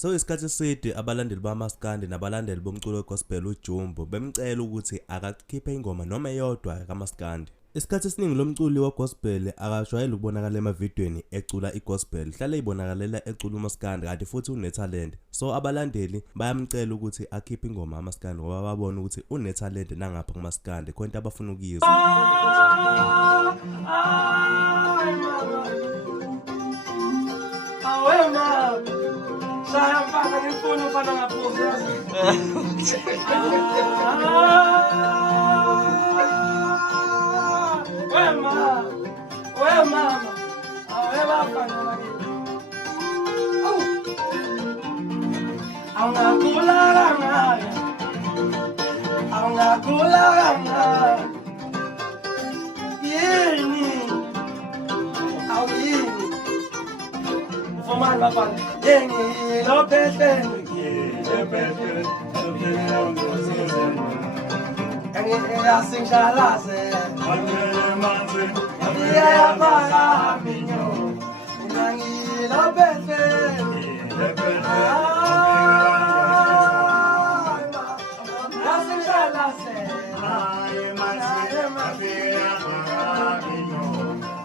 So isikhathi eside abalandeli bamaskandi nabalandeli bomculo wegospel uJumbo bemcela ukuthi akakhiphe ingoma noma eyodwa kaMaskandi. Isikhathi esiningi lomculi wegospel akajwayele ukubonakala emavidweni ecula igospel, hlale ibonakalela ecula uMaskandi kanti futhi unetalent. So abalandeli bayamcela ukuthi akhiphe ingoma kaMaskandi ngoba babona ukuthi unetalent nangapha kuMaskandi kwento abafuna ukuyizwa. Saya mpaka ngifuna ufana ngaphuza. We mama. Awe bafana bakithi. Awungagula kangaka. Awungagula kangaka. Yini? Awuyini? Ufumana bafana. Yengi lo bese. Singalaze ya para minyo nangi la bese singalaze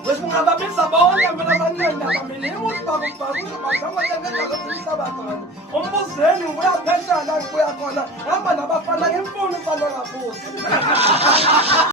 wes ngababisa bonke mina banenda bamilimo bakubakuza bashaya ngenda ngisa bakona umbuzeni uyapheshana kuya khona hamba nabafana ngemfuno ufana ngaphuza